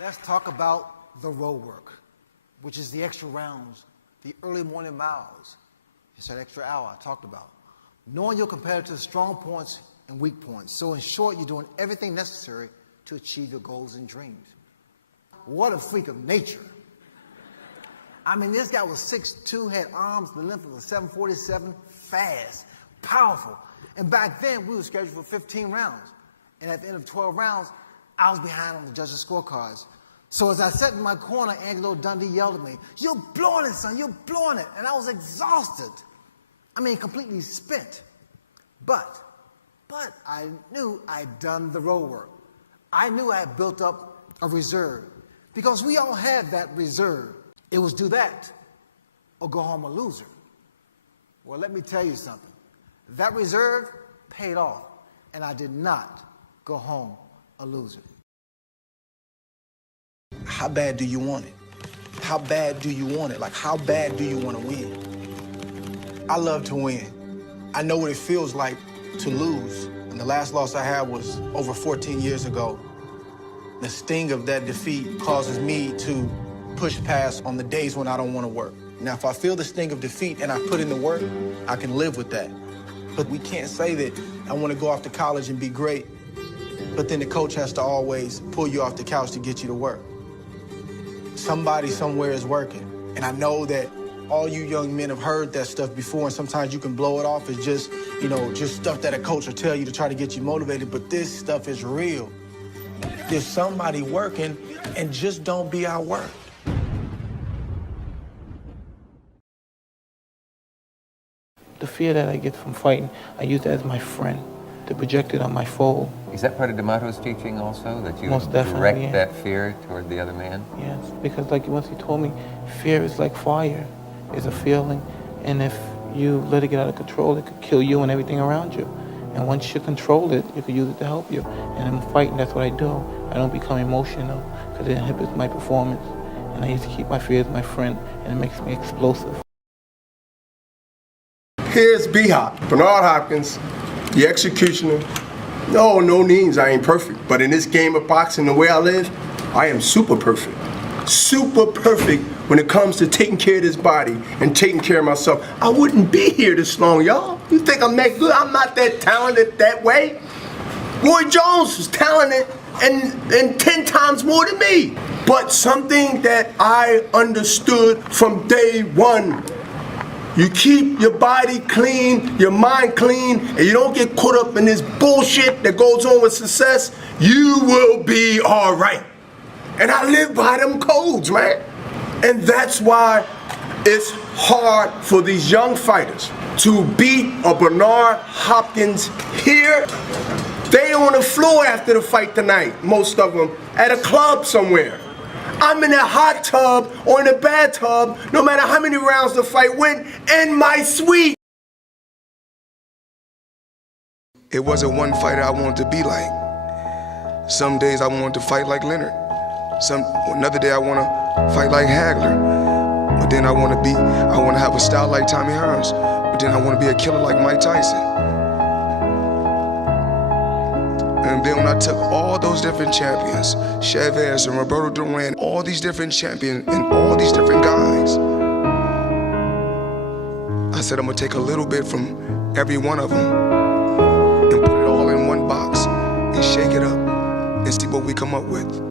Let's talk about the road work, which is the extra rounds, the early morning miles. It's that extra hour I talked about. Knowing your competitor's strong points and weak points. So in short, you're doing everything necessary to achieve your goals and dreams. What a freak of nature. I mean, this guy was 6'2", had arms the length of a 747, fast, powerful. And back then, we were scheduled for 15 rounds. And at the end of 12 rounds, I was behind on the judges' scorecards. So as I sat in my corner, Angelo Dundee yelled at me, "You're blowing it, son, you're blowing it." And I was exhausted. I mean, completely spent. But I knew I'd done the road work. I knew I had built up a reserve. Because we all had that reserve. It was do that or go home a loser. Well, let me tell you something. That reserve paid off, and I did not go home a loser. How bad do you want it? How bad do you want it? Like, how bad do you want to win? I love to win. I know what it feels like to lose. And the last loss I had was over 14 years ago. The sting of that defeat causes me to push past on the days when I don't want to work. Now, if I feel the sting of defeat and I put in the work, I can live with that. But we can't say that I want to go off to college and be great, but then the coach has to always pull you off the couch to get you to work. Somebody somewhere is working. And I know that all you young men have heard that stuff before, and sometimes you can blow it off as just, just stuff that a coach will tell you to try to get you motivated, but this stuff is real. There's somebody working, and just don't be outworked. The fear that I get from fighting, I use that as my friend to project it on my foe. Is that part of D'Amato's teaching also, that you Most definitely, direct yeah. that fear toward the other man? Yes, because like once he told me, fear is like fire. It's a feeling, and if you let it get out of control, it could kill you and everything around you. And once you control it, you can use it to help you. And in fighting, that's what I do. I don't become emotional because it inhibits my performance. And I used to keep my fear as my friend, and it makes me explosive. Here's B-Hop, Bernard Hopkins, the executioner. No names, I ain't perfect. But in this game of boxing, the way I live, I am super perfect. Super perfect when it comes to taking care of this body and taking care of myself. I wouldn't be here this long, y'all. You think I'm that good? I'm not that talented that way. Roy Jones was talented and 10 times more than me. But something that I understood from day one, you keep your body clean, your mind clean, and you don't get caught up in this bullshit that goes on with success, you will be all right. And I live by them codes, man. And that's why it's hard for these young fighters to beat a Bernard Hopkins here. They on the floor after the fight tonight, most of them, at a club somewhere. I'm in a hot tub or in a bathtub, no matter how many rounds the fight went, in my suite. It wasn't one fighter I wanted to be like. Some days I wanted to fight like Leonard. Another day I want to fight like Hagler. But then I want to have a style like Tommy Hearns. But then I want to be a killer like Mike Tyson. And then when I took all those different champions, Chavez and Roberto Duran, all these different champions and all these different guys, I said I'm gonna take a little bit from every one of them and put it all in one box and shake it up and see what we come up with.